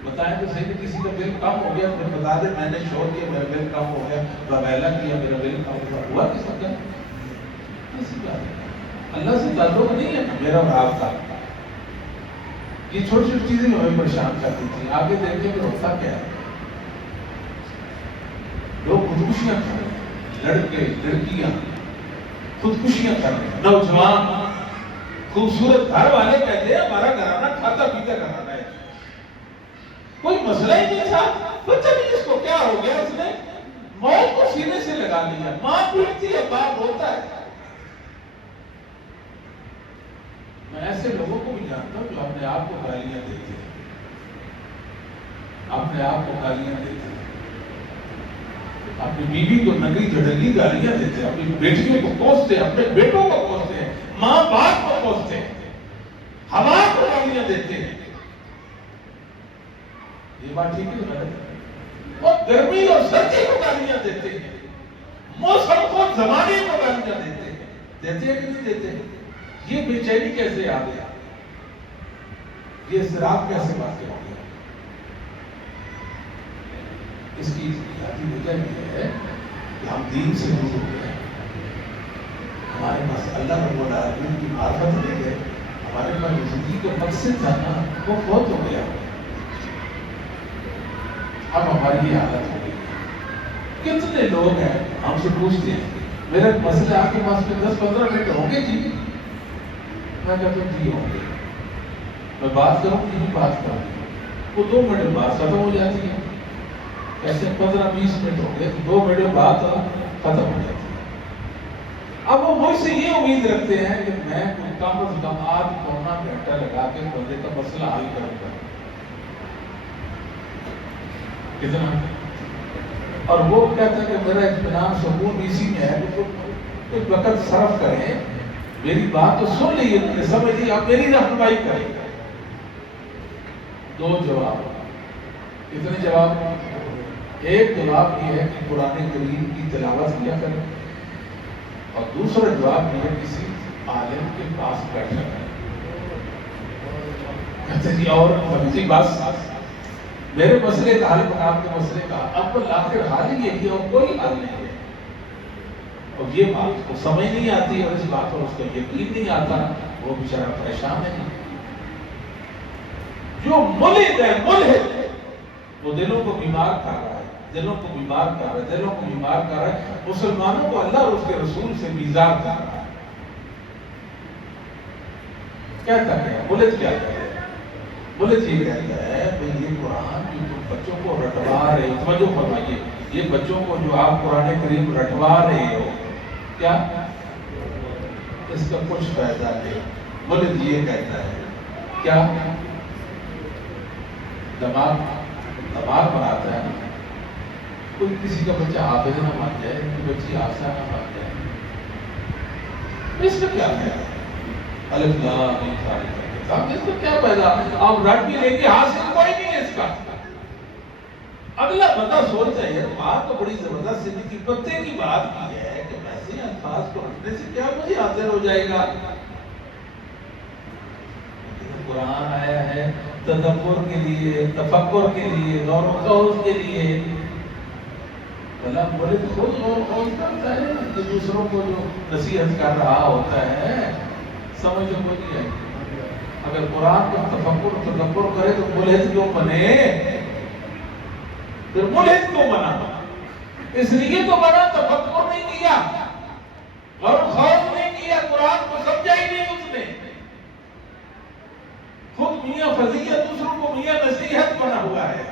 بتائیں تو صحیح، کسی کا بل کم ہو گیا پھر بتا دے میں نے شور کیا میرا بل کم ہو گیا، موبائلہ کیا میرا بل کم ہوا. کس کا؟ کسی کا اللہ سے تعلق نہیں ہے میرا اور آپ کا. یہ چھوٹی چھوٹی چیزیں ہمیں پریشان کرتی تھی. آگے دیکھیں کہ ہوتا کیا ہے. لوگ خودکشیاں کر رہے ہیں، لڑکے لڑکیاں خودکشیاں کر رہے ہیں، نوجوان خوبصورت گھر والے کہتے ہیں ہمارا گھرانہ کھاتا پیتا گھرانہ ہے. کوئی مسئلہ ہی نہیں تھا، پتہ نہیں اس کو کیا ہو گیا، اس نے موت کو سینے سے لگا لیا. ماں پیٹتی ہے، باپ روتا ہے. میں ایسے لوگوں کو بھی جانتا ہوں جو اپنے آپ کو گالیاں دیتے ہیں، اپنے آپ کو گالیاں دیتے ہیں، اپنی بیوی کو ننگی جھڑنگی گالیاں دیتے ہیں، اپنی بیٹیوں کو کوستے ہیں، اپنے بیٹوں کو کوستے ہیں، ماں باپ کو کوستے ہیں، ہوا کو گالیاں دیتے ہیں. یہ بات ٹھیک ہے غلط؟ اور گرمی اور سردی کو گالیاں دیتے ہیں، موسم کو زمانے کو گالیاں دیتے ہیں. دیتے ہیں کہ نہیں دیتے ہیں؟ یہ بے چینی کیسے آ گیا؟ یہ اضطراب کیسے واقع ہو گیا؟ اس کی بنیادی وجہ یہ ہے کہ ہم دین سے دور ہو گئے. ہمارے پاس اللہ رب العالمین کی معرفت نہیں ہے، ہمارے پاس زندگی کا مقصد تھا نا وہ بہت ہو گیا. اب ہماری یہ حالت ہو گئی. کتنے لوگ ہیں ہم سے پوچھتے ہیں میرا مسئلہ آپ کے پاس میں 10-15 منٹ ہوں گے جی؟ میں کہتا ہوں جی ہوں گے. میں بات کروں گی نہیں بات کروں گی، وہ 2 منٹ میں بات ختم ہو جاتی ہے. ایسے 15-20 منٹ ہو گئے، 2 منٹ میں بات ختم ہو جاتی ہے. اب وہ مجھ سے یہ امید رکھتے ہیں کہ میں کم از کم آدھ پونا گھنٹہ لگا کے بندے کا مسئلہ حل کروں گا. کتنا؟ اور وہ کہتا ہے کہ میرا اطمینان سکون اسی میں ہے کہ کچھ وقت صرف کریں، میری بات تو سن لیجیے، سمجھ لیجیے، آپ میری رہنمائی کریں. 2 جواب. کتنے جواب؟ ایک جواب یہ ہے کہ قرآن کریم کی تلاوت کیا کریں، اور دوسرا جواب یہ ہے کسی عالم کے پاس بیٹھا کریں. کہتے جی اور دوسری بات میرے مسئلے کا حل آپ کے مسئلے کا اول آخر حال ہی یہی ہے اور کوئی حل نہیں ہے. اور یہ بات کو سمجھ نہیں آتی اور اس بات پر اس کو یقین نہیں آتا، وہ بیچارہ پریشان ہے. جو ملحد ہے، ملحد وہ دلوں کو بیمار کر رہا ہے، دلوں کو بیمار کر رہا ہے، دلوں کو بیمار کر رہا ہے. مسلمانوں کو اللہ اور اس کے رسول سے بیزار کر رہا ہے. کہتا ہے ملحد کیا کہتا ہے؟ ملحد یہ کہتا ہے بھئی یہ قرآن جو تم بچوں کو رٹوا رہے ہو، توجہ فرمائیے، یہ بچوں کو جو آپ قرآن کریم رٹوا رہے ہو، کیا اس کا کچھ فائدہ ہے؟ ملحد یہ کہتا ہے کیا دماغ بناتا ہے. کوئی کسی کا بچہ حافظ نہ بن جائے، کوئی بچی حافظہ نہ بن جائے، اس کا کیا ہے؟ الف لام میم صاد، اس کا کیا پیدا؟ آپ رٹ بھی لیں گے، حاصل کوئی نہیں ہے اس کا. اگلا بندہ سوچتا ہے یار بات تو بڑی زبردست زندگی پتے کی بات کی ہے کہ ایسے الفاظ کو رکھنے سے کیا مجھے حاصل ہو جائے گا؟ قرآن آیا ہے تدبر کے لیے، تفکر کے لیے، غور و خوض کے لیے. اللہ بولے تو خود غور و خوض کرتا ہے کہ دوسروں کو جو نصیحت کر رہا ہوتا ہے سمجھ کو نہیں آئی. اگر قرآن کو تفکر و تدبر کرے تو ملحد کیوں بنے؟ پھر ملحد کیوں بنا؟ اس لیے تو بنا تفکر نہیں کیا، غور و خوض نہیں کیا، قرآن کو سمجھا ہی نہیں اس نے. خود میاں فضیلت، دوسروں کو میاں نصیحت بنا ہوا ہے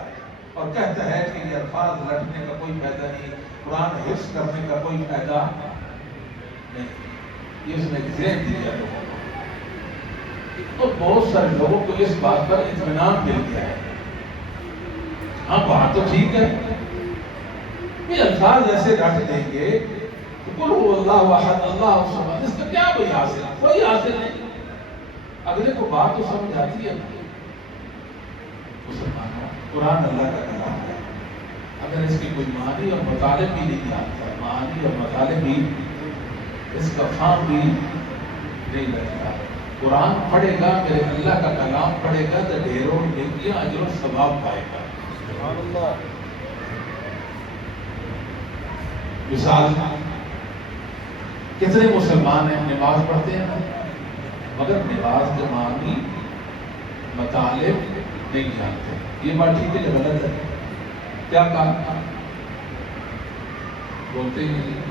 اور کہتا ہے کہ یہ الفاظ رٹنے کا کوئی فائدہ نہیں. قرآن حفظ کرنے کا کوئی فائدہ نہیں، یہ اس نے ذہن دیا لوگوں کو، تو بہت سارے لوگوں کو اس بات پر اطمینان مل گیا ہے۔ ہاں بات تو ٹھیک ہے، یہ الفاظ ایسے رکھ دیں گے قل هو اللہ احد اللہ الصمد، اس کا کیا کوئی حاصل ہے؟ کوئی حاصل نہیں۔ اگلے کو بات تو سمجھ آتی ہے نا۔ مسلمانوں، قرآن اللہ کا کلام ہے، اگر اس کی کوئی معنی اور مطالب بھی نہیں آتا، معنی اور مطالب بھی اس کا فہم بھی نہیں لگتا، قرآن پڑھے گا، میرے اللہ کا کلام پڑھے گا تو ڈھیروں نیکیاں اجر و ثواب پائے گا۔ سبحان اللہ۔ مثال، کتنے مسلمان ہیں نماز پڑھتے ہیں مگر نماز کے معنی مطالب نہیں جانتے؟ یہ بات ٹھیک ہے یا غلط ہے؟ کیا کہا؟ بولتے ہی نہیں۔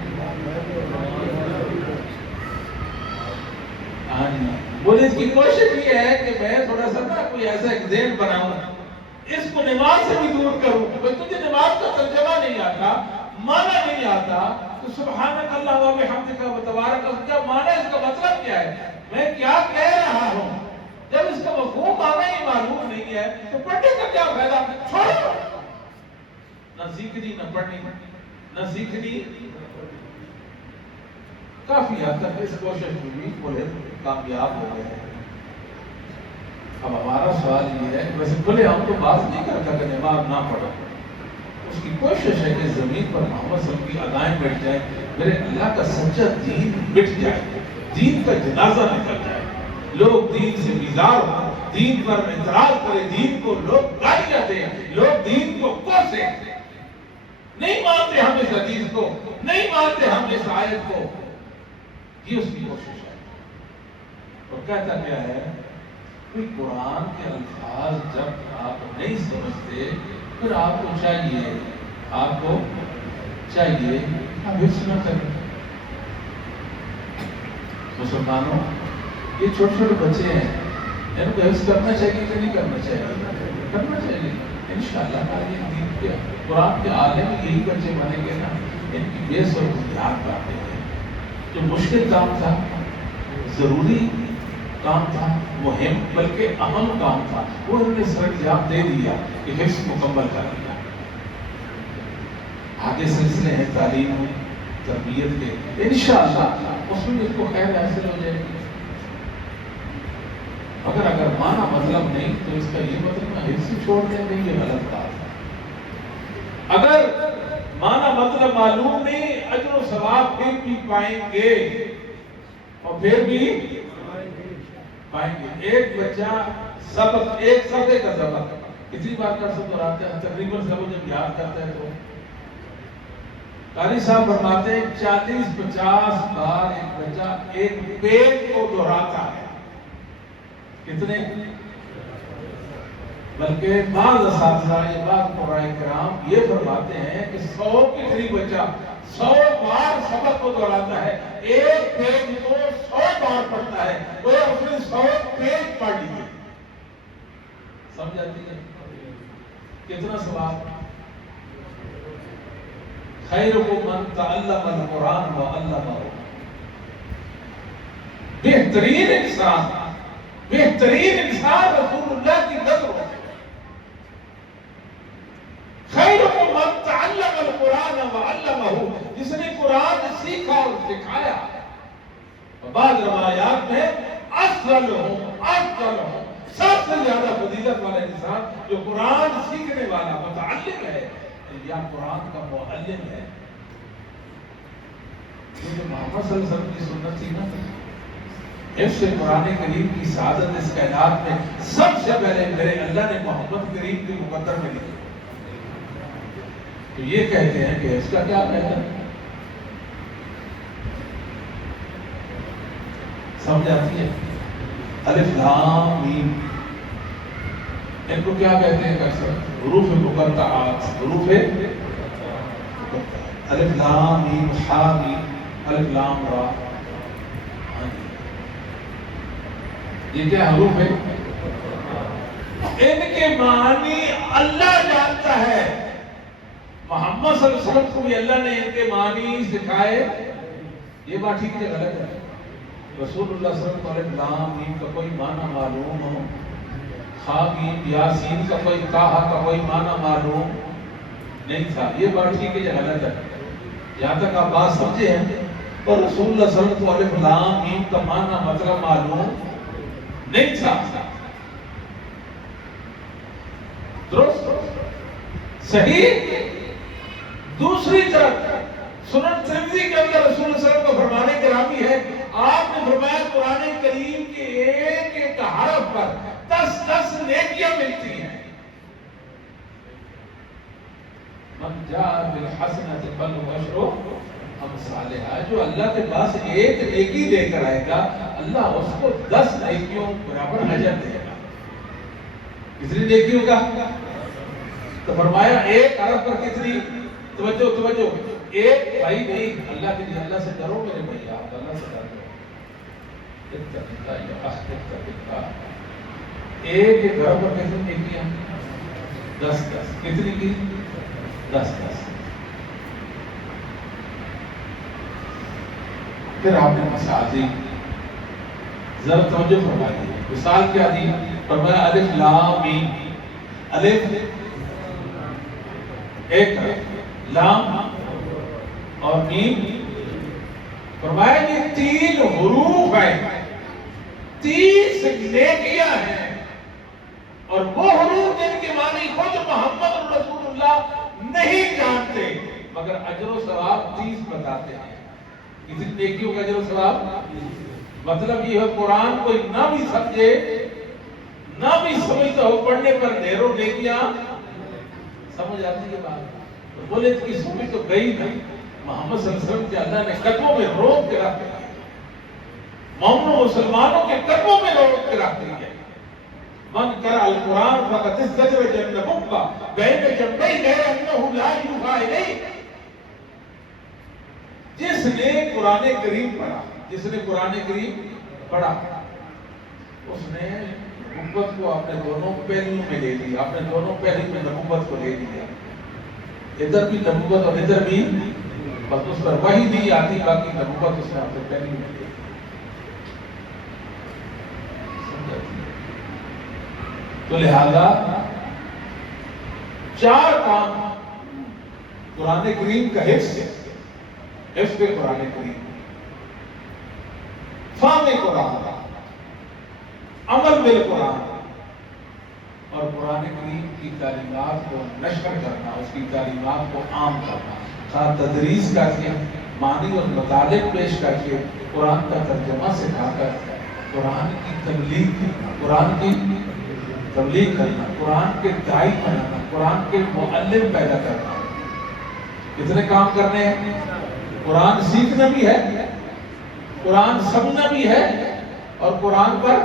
بولے اس کی کوشش یہ ہے کہ میں تھوڑا سا نا کوئی ایسا ایگزام بناؤں، اس کو نماز سے بھی دور کروں۔ تجھے نماز کا ترجمہ نہیں آتا، معنی نہیں آتا، تو سبحانک اللہ و بحمدک و تبارک اسمک، کیا معنی، اس کا مطلب کیا ہے، میں کیا کہہ رہا ہوں؟ جب اس کا مفہوم معنی ہی معلوم نہیں ہے تو پڑھنے کا کیا فائدہ؟ چھوڑو، نہ سیکھنی نہ پڑھنی، نہ سیکھنی۔ کافی حد تک اس کوشش میں بھی پورے کامیاب ہو گئے ہیں۔ اب ہمارا سوال یہ ہے کہ ویسے کھلے ہم تو بات نہیں کرتا کہ نماز نہ پڑھو، اس کی کوشش ہے کہ زمین پر محمد صلی اللہ علیہ وسلم کی ادائیں مٹ جائیں، میرے اللہ کا سچا دین مٹ جائے، دین کا جنازہ نکل جائے، لوگ دین سے بیزار ہوں، دین پر اعتراض کریں، دین کو لوگ گالیاں دیں، لوگ دین کو کوسیں، نہیں مانتے ہم اس حدیث کو، نہیں مانتے ہم اس آیت کو، یہ اس کی کوشش ہے۔ اور کہتا کیا ہے کہ قرآن کے الفاظ جب آپ نہیں سمجھتے پھر آپ کو چاہیے آپ حفظ نہ کریں۔ مسلمانوں، یہ چھوٹے چھوٹے بچے ہیں، ان کو حفظ کرنا چاہیے کہ نہیں کرنا چاہیے؟ کرنا چاہیے انشاءاللہ۔ دین کے قرآن کے عالم یہی بچے بنیں گے نا، ان کی بیس اور بنیاد بناتے ہیں۔ جو مشکل کام تھا، ضروری کام تھا، مہم بلکہ اہم کام تھا، وہ انہوں نے سر انجام دے دیا کہ حفظ مکمل کر لیا۔ آگے سلسلے ہیں تعلیم میں، تربیت کے، انشاءاللہ اس میں اس کو خیر حاصل ہو جائے گی۔ اگر معنی مطلب نہیں تو اس کا یہ مطلب حفظ چھوڑ دیں گے، یہ غلط بات ہے۔ اگر معنی مطلب معلوم نہیں، اجر و ثواب پھر بھی پائیں گے، اور پھر بھی پائیں گے۔ ایک بچہ سبق، ایک صفحے کا سبق کتنی بار کا سب دہراتے ہیں؟ تقریباً سب جب یاد کرتا ہے تو قاری صاحب فرماتے ہیں 40-50 بار ایک بچہ ایک پیج کو دہراتا ہے۔ کتنے؟ بلکہ بعض اساتذہ، یہ بعض قرآن کرام یہ فرماتے ہیں کہ 100 کے قریب بچہ 100 بار سبق کو دہراتا ہے، ایک پیج کو 100 بار پڑھتا ہے، وہ اس نے 100 پیج پڑھ لیے۔ سمجھ آتی ہے کتنا ثواب؟ خیرکم من تعلم القرآن وعلمہ، بہترین انسان رسول اللہ کی نظر ہو۔ خیرکم من تعلم القرآن وعلمہ، جس نے قرآن سیکھا اور سکھایا۔ بعض روایات میں افضل ہوں، سب سے زیادہ فضیلت والا انسان جو قرآن سیکھنے والا متعلم ہے یا قرآن کا معلم ہے۔ کیونکہ محمد صلی اللہ علیہ وسلم کی سنت تھی نا، حفظ قرآن کریم کی سعادت اس کائنات میں سب سے پہلے میرے اللہ نے محمد کریم کے مقدر میں لکھی۔ تو یہ کہتے ہیں کہ حفظ کا کیا کہتا ہے؟ سمجھ آتی ہے؟ الف لام میم، ان کو کیا کہتے ہیں؟ حروف مقطعات، حروف الف لام میم ہا میم الف لام را، یہ کیا حروف ہے؟ ان کے معنی اللہ جانتا ہے، محمد صلی اللہ علیہ وسلم کو بھی اللہ نے ان کے معنی سکھائے، یہ بات ٹھیک ہے غلط ہے؟ رسول اللہ صلی اللہ علیہ وسلم کا کوئی معنی معلوم ہو، حامیم یاسین کا کوئی کہا کا کوئی معنی معلوم نہیں تھا، یہ بات ٹھیک ہے یا غلط ہے؟ یہاں تک آپ بات سمجھے ہیں؟ اور رسول اللہ صلی اللہ علیہ وسلم کا معنی مطلب معلوم نہیں تھا، درست صحیح۔ دوسری طرف سنن ترمذی کے اندر رسول اللہ صلی اللہ علیہ وسلم کا فرمان گرامی ہے، آپ نے فرمایا قرآن کریم کے ایک ایک حرف پر 10 نیکیاں ملتی ہیں۔ من جاء بالحسنۃ فلہ عشر امثالھا، جو اللہ کے پاس ایک نیکی لے کر آئے گا اللہ اس کو 10 نیکیوں برابر اجر دے گا۔ کتنی نیکیوں کا؟ تو فرمایا ایک حرف پر کتنی؟ توجہ ایک بھائی نہیں، اللہ کے لیے اللہ سے ڈرو میرے بھائی، آپ اللہ سے ڈرو، ایک حرف پر کتنی نیکیاں؟ 10 کتنی کی؟ 10۔ پھر آپ نے مثال دی، ذرا توجہ فرمائیے، مثال کیا دی؟ فرمایا الف لام میم، الف ایک حرف، لام اور میم، فرمایا یہ 3 حروف ہیں، 30 نیکیاں ہیں، اور وہ حروف جن کے معنی خود محمد رسول اللہ نہیں جانتے مگر اجر و ثواب 30 بتاتے ہیں۔ کسی نیکیوں کا اجر و ثواب مطلب یہ ہے قرآن کوئی نہ بھی سمجھے نہ بھی سمجھتا ہو، پڑھنے پر ڈھیروں نیکیاں سمجھ آتی ہے بات۔ بولے کہ سمجھ تو گئی نہیں، محمد صلی اللہ علیہ وسلم کے اللہ نے قدموں میں روک کے رکھ دیا، مومنوں مسلمانوں کے قدموں میں روک کے رکھ دیا۔ من قرأ القرآن فقد استجر جنبک بین جنبی غیر انہ لا یوحی الیہ، جس نے قرآن کریم پڑھا، جس نے قرآن کریم پڑھا اس نے نبوت کو اپنے دونوں پہلوؤں میں لے لیا، اپنے دونوں پہلو میں نبوت کو لے لیا، ادھر بھی نبوت اور ادھر بھی، بس اس پر وحی نہیں آتی، باقی نبوت اس نے اپنے پہلو میں لے لی۔ تو لہذا 4 کام قرآن کریم کا حفظ ہے، حفظ قرآن کریم، فہم قرآن، عمل بالقرآن، اور قرآن کریم کی تعلیمات کو نشر کرنا، اس کی تعلیمات کو عام کرنا، خواہ تدریس کر کے، معنی اور مطالب پیش کر کے، قرآن کا ترجمہ سکھا کر قرآن کی تبلیغ کرنا، قرآن کی تبلیغ کرنا، قرآن کے داعی بنانا، قرآن کے معلم پیدا کرنا۔ کتنے کام کرنے ہیں؟ قرآن سیکھنا بھی ہے، قرآن سمجھنا بھی ہے، اور قرآن پر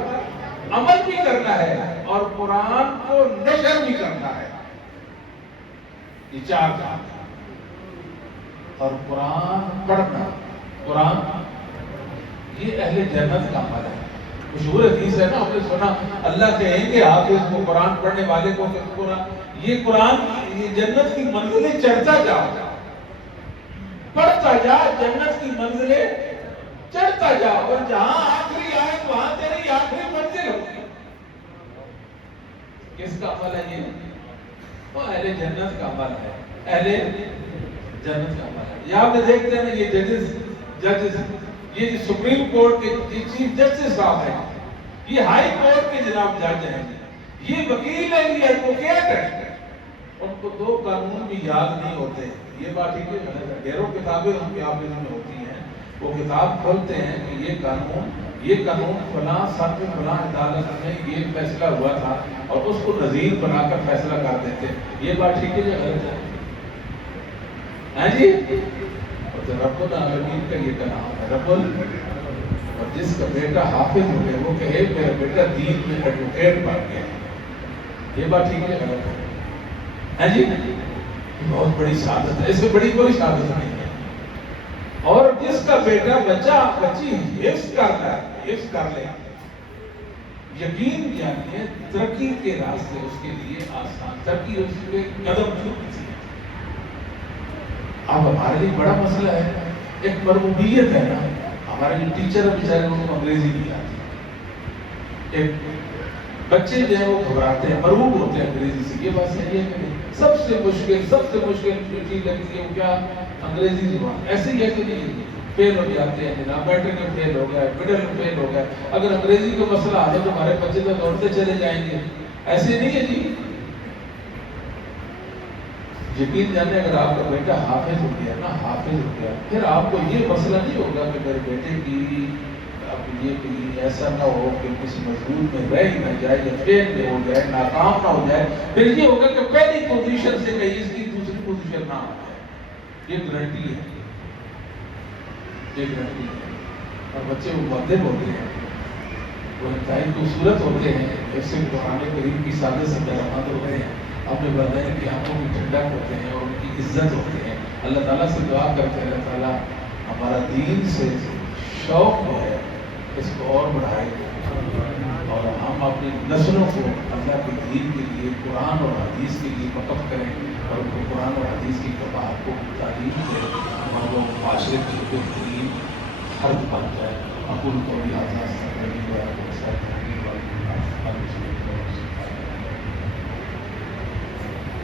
عمل بھی کرنا ہے، اور قرآن کو نشر بھی کرنا ہے۔ یہ 4 کام ہے۔ اور قرآن پڑھنا، قرآن یہ اہل جنت کا عمل ہے۔ مشہور حدیث ہے نا، آپ نے سنا، اللہ کہیں گے آپ اس کو قرآن پڑھنے والے کو کہ قرآن یہ جنت کی منزلیں چڑھتا جاؤ، پڑھتا جا، جنت کی منزلیں چڑھتا جا، اور جہاں آخری آئے وہاں تیری آخری منزل ہوگی۔ کس کا عمل ہے یہ؟ وہ اہل جنت کا عمل ہے، اہل جنت کا عمل ہے۔ یہاں پہ دیکھتے ہیں یہ ججز، یہ سپریم کورٹ کے چیف جسٹس صاحب ہیں، یہ ہائی کورٹ کے جناب جج ہیں، یہ وکیل ہیں، یہ ایڈوکیٹ ہیں، ان کو 2 قانون بھی یاد نہیں ہوتے۔ یہ بات ٹھیک ہے، ڈھیروں کتابیں ان کے آفس میں ہوتی ہیں، وہ کتاب کھولتے ہیں کہ یہ قانون فلاں سال میں فلاں عدالت میں یہ فیصلہ ہوا تھا، اور اس کو نظیر بنا کر فیصلہ کر دیتے۔ یہ بات ٹھیک ہے یا غلط ہے؟ ہاں جی، رب العالمین کا یہ کلام ہے، رب اور جس کا بیٹا حافظ ہو گیا وہ کہے میرا بیٹا دین میں ایڈوکیٹ بن گیا، یہ بات ٹھیک ہے غلط ہے؟ ہاں جی، یہ بہت بڑی شہادت ہے، اس سے بڑی کوئی شہادت نہیں ہے۔ اور جس کا بیٹا بچی حفظ کر لے، یقین جانیے ترقی کے راستے اس کے لیے آسان، ترقی اس کے قدم چومتی ہے۔ اب ہمارے لیے بڑا مسئلہ ہے، ایک مرغوبیت ہے نا، ہمارے جو ٹیچر ہیں بیچارے ان کو انگریزی نہیں آتی، ایک بچے جو ہیں وہ گھبراتے ہیں، مرعوب ہوتے ہیں انگریزی سے، یہ بات صحیح ہے کہ نہیں؟ سب سے مشکل چیز لگتی ہے وہ کیا؟ انگریزی زبان. ایسے ہی ہے کہ نہیں؟ فیل ہو جاتے ہیں جناب، میٹرک میں فیل ہو گیا، مڈل میں فیل ہو گیا، اگر انگریزی کا مسئلہ آ جائے تو ہمارے بچے تو دوڑتے چلے جائیں گے. ایسے نہیں ہے جی. یقین جانے اگر آپ کا بیٹا حافظ ہو گیا نا، حافظ ہو گیا، پھر آپ کو یہ مسئلہ نہیں ہوگا کہ میرے بیٹے کی اب یہ کہ ایسا نہ ہو کہ کسی مضمون میں رہ ہی نہ جائے یا فیل نہ ہو جائے، ناکام نہ ہو جائے. پھر یہ ہوگا کہ پہلی پوزیشن سے کہیں اس کی دوسری پوزیشن نہ ہو جائے. یہ گارنٹی ہے، یہ گارنٹی ہے. اور بچے وہ مدد ہوتے ہیں، وہ انتہائی خوبصورت ہوتے ہیں، جیسے قرآن کریم کی سادہ سے درآمد ہوتے ہیں، اپنے بدن کی آنکھوں کی ٹھنڈک ہوتے ہیں اور ان کی عزت ہوتے ہیں. اللہ تعالیٰ سے دعا کرتے ہیں اللہ تعالیٰ ہمارا دین سے شوق جو ہے اس کو اور بڑھائے، اور ہم اپنی نسلوں کو اللہ کے دین کے لیے، قرآن اور حدیث کے لیے وقف کریں، اور ان کو قرآن اور حدیث کی کو تعلیم دیں، اور وہ معاشرے کی بہترین فرد بن جائے. اقول قولی ھذا استغفر اللہ لي ولكم.